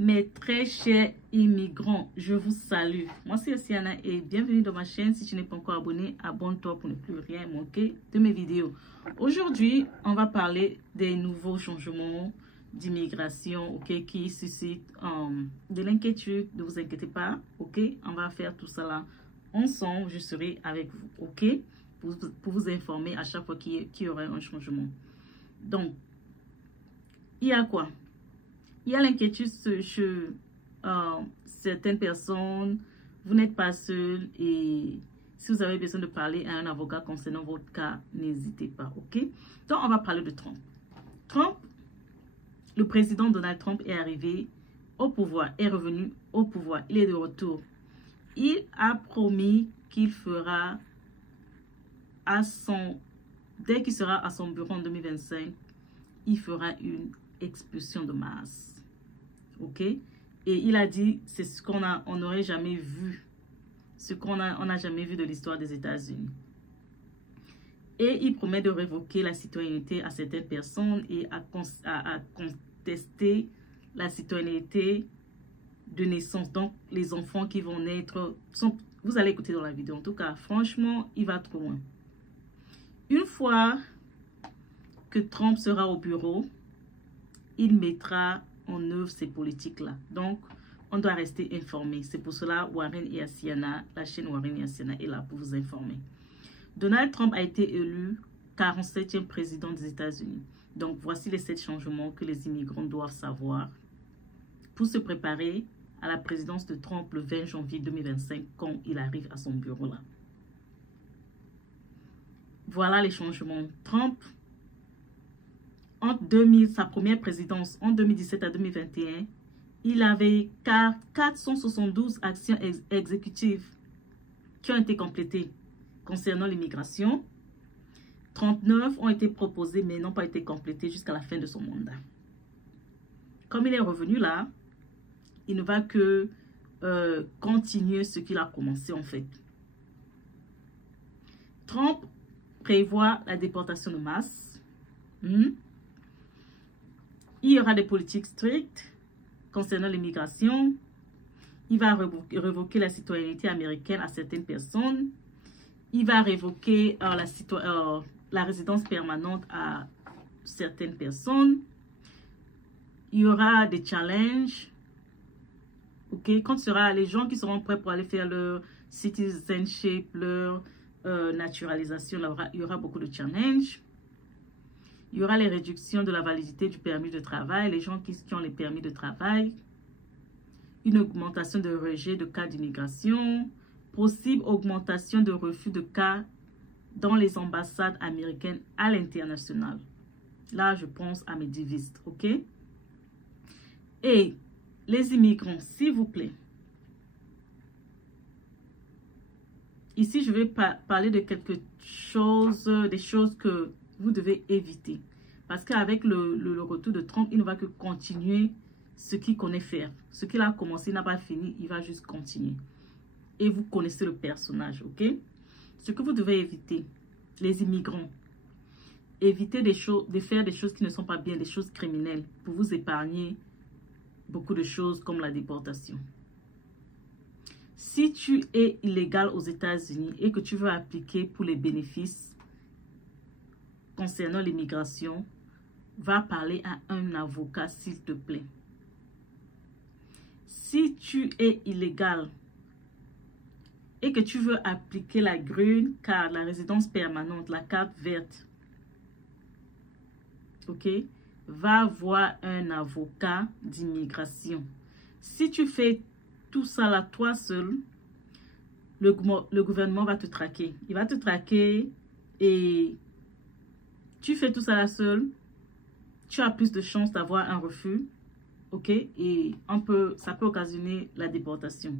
Mes très chers immigrants, je vous salue. Moi, c'est Siana et bienvenue dans ma chaîne. Si tu n'es pas encore abonné, abonne-toi pour ne plus rien manquer de mes vidéos. Aujourd'hui, on va parler des nouveaux changements d'immigration, ok, qui suscitent de l'inquiétude. Ne vous inquiétez pas, ok. On va faire tout ça là ensemble. Je serai avec vous, ok, pour vous informer à chaque fois qu'il y aura un changement. Donc, il y a quoi? Il y a l'inquiétude chez certaines personnes. Vous n'êtes pas seul et si vous avez besoin de parler à un avocat concernant votre cas, n'hésitez pas, ok? Donc, on va parler de Trump. Trump, le président Donald Trump est arrivé au pouvoir, est revenu au pouvoir. Il est de retour. Il a promis qu'il fera dès qu'il sera à son bureau en 2025, il fera une expulsion de masse. Ok, et il a dit c'est ce qu'on n'aurait jamais vu, on n'a jamais vu de l'histoire des États-Unis. Et il promet de révoquer la citoyenneté à certaines personnes et à contester la citoyenneté de naissance. Donc les enfants qui vont naître vous allez écouter dans la vidéo. En tout cas, franchement, il va trop loin. Une fois que Trump sera au bureau, il mettra en œuvre ces politiques-là. Donc, on doit rester informé. C'est pour cela Warren et Asiana, la chaîne Warren et Asiana est là pour vous informer. Donald Trump a été élu 47e président des États-Unis. Donc, voici les 7 changements que les immigrants doivent savoir pour se préparer à la présidence de Trump le 20 janvier 2025 quand il arrive à son bureau là. Voilà les changements. Trump, entre sa première présidence, en 2017 à 2021, il avait 472 actions exécutives qui ont été complétées concernant l'immigration. 39 ont été proposées mais n'ont pas été complétées jusqu'à la fin de son mandat. Comme il est revenu là, il ne va que continuer ce qu'il a commencé en fait. Trump prévoit la déportation de masse. Il y aura des politiques strictes concernant l'immigration. Il va révoquer la citoyenneté américaine à certaines personnes. Il va révoquer la résidence permanente à certaines personnes. Il y aura des challenges. Ok, quand ce sera les gens qui seront prêts pour aller faire leur citizenship, leur naturalisation, il y aura beaucoup de challenges. Il y aura les réductions de la validité du permis de travail, les gens qui ont les permis de travail, une augmentation de rejet de cas d'immigration, possible augmentation de refus de cas dans les ambassades américaines à l'international. Là, je pense à mes divistes, ok? Et les immigrants, s'il vous plaît. Ici, je vais parler de quelque chose, des choses que vous devez éviter. Parce qu'avec le retour de Trump, il ne va que continuer ce qu'il connaît faire. Ce qu'il a commencé, il n'a pas fini, il va juste continuer. Et vous connaissez le personnage, ok? Ce que vous devez éviter, les immigrants, évitez de faire des choses qui ne sont pas bien, des choses criminelles, pour vous épargner beaucoup de choses comme la déportation. Si tu es illégal aux États-Unis et que tu veux appliquer pour les bénéfices concernant l'immigration, va parler à un avocat s'il te plaît. Si tu es illégal et que tu veux appliquer la green card, la résidence permanente, la carte verte, ok, va voir un avocat d'immigration. Si tu fais tout ça là toi seul, le gouvernement va te traquer. Il va te traquer et tu fais tout ça là seul, tu as plus de chances d'avoir un refus, ok, et ça peut occasionner la déportation.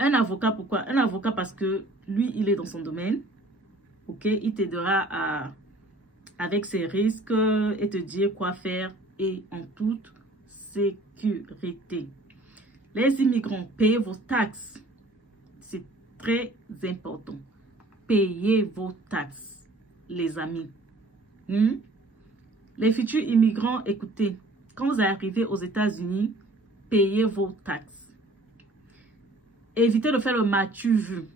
Un avocat, pourquoi? Un avocat parce que lui, il est dans son domaine, ok, il t'aidera avec ses risques et te dire quoi faire et en toute sécurité. Les immigrants, payez vos taxes, c'est très important. Payez vos taxes, les amis. Les futurs immigrants, écoutez, quand vous arrivez aux États-Unis, payez vos taxes. Évitez de faire le m'as-tu vu.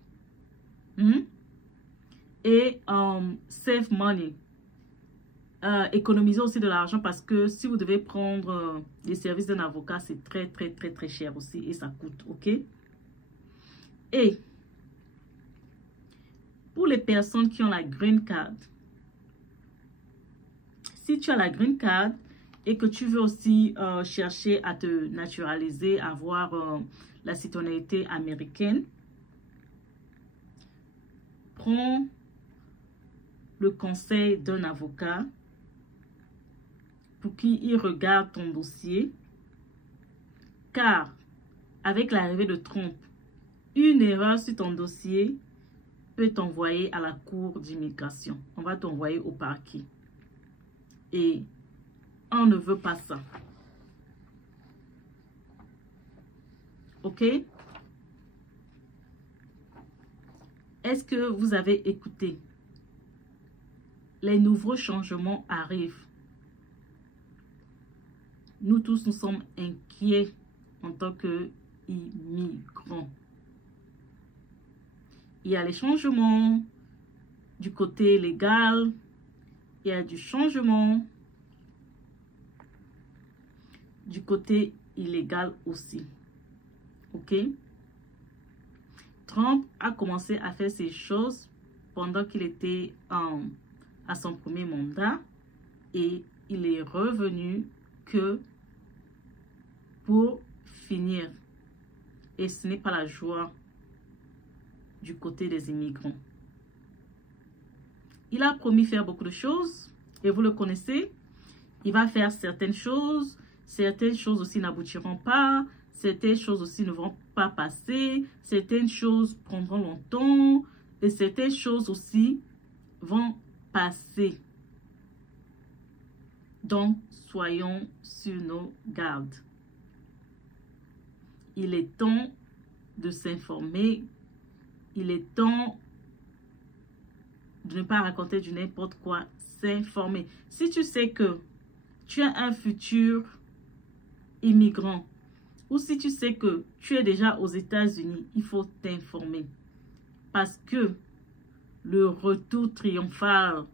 Et save money. Économisez aussi de l'argent parce que si vous devez prendre les services d'un avocat, c'est très, très, très, très cher aussi et ça coûte, ok? Et pour les personnes qui ont la green card, si tu as la green card et que tu veux aussi chercher à te naturaliser, avoir la citoyenneté américaine, prends le conseil d'un avocat pour qu'il regarde ton dossier, car avec l'arrivée de Trump, une erreur sur ton dossier peut t'envoyer à la cour d'immigration. On va t'envoyer au parquet. Et on ne veut pas ça. Ok? Est-ce que vous avez écouté? Les nouveaux changements arrivent. Nous tous, nous sommes inquiets en tant qu'immigrants. Il y a les changements du côté légal. Il y a du changement du côté illégal aussi. Ok? Trump a commencé à faire ces choses pendant qu'il était à son premier mandat et il est revenu que pour finir. Et ce n'est pas la joie du côté des immigrants. Il a promis faire beaucoup de choses et vous le connaissez. Il va faire certaines choses aussi n'aboutiront pas, certaines choses aussi ne vont pas passer, certaines choses prendront longtemps et certaines choses aussi vont passer. Donc, soyons sur nos gardes. Il est temps de s'informer. Il est temps de ne pas raconter du n'importe quoi. S'informer. Si tu sais que tu as un futur immigrant ou si tu sais que tu es déjà aux États-Unis, il faut t'informer. Parce que le retour triomphal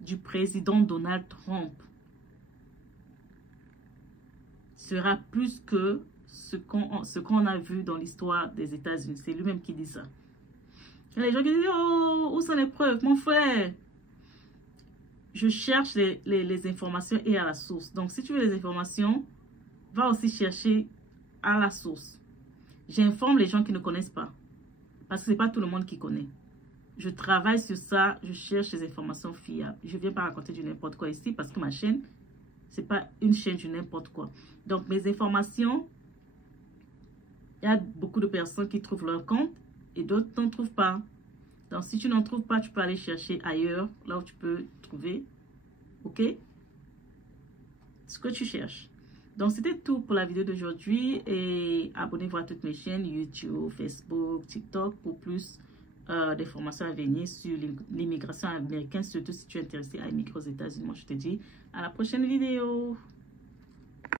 du président Donald Trump sera plus que ce qu'on a vu dans l'histoire des États-Unis. C'est lui-même qui dit ça. Et les gens qui disent, oh, où sont les preuves? Mon frère, je cherche les informations et à la source. Donc, si tu veux les informations, va aussi chercher à la source. J'informe les gens qui ne connaissent pas. Parce que ce n'est pas tout le monde qui connaît. Je travaille sur ça, je cherche les informations fiables. Je ne viens pas raconter du n'importe quoi ici parce que ma chaîne, ce n'est pas une chaîne du n'importe quoi. Donc, mes informations, il y a beaucoup de personnes qui trouvent leur compte et d'autres n'en trouvent pas. Donc, si tu n'en trouves pas, tu peux aller chercher ailleurs, là où tu peux trouver, ok, ce que tu cherches. Donc, c'était tout pour la vidéo d'aujourd'hui et abonnez-vous à toutes mes chaînes YouTube, Facebook, TikTok pour plus d'informations à venir sur l'immigration américaine, surtout si tu es intéressé à immigrer aux États-Unis. Moi, je te dis à la prochaine vidéo.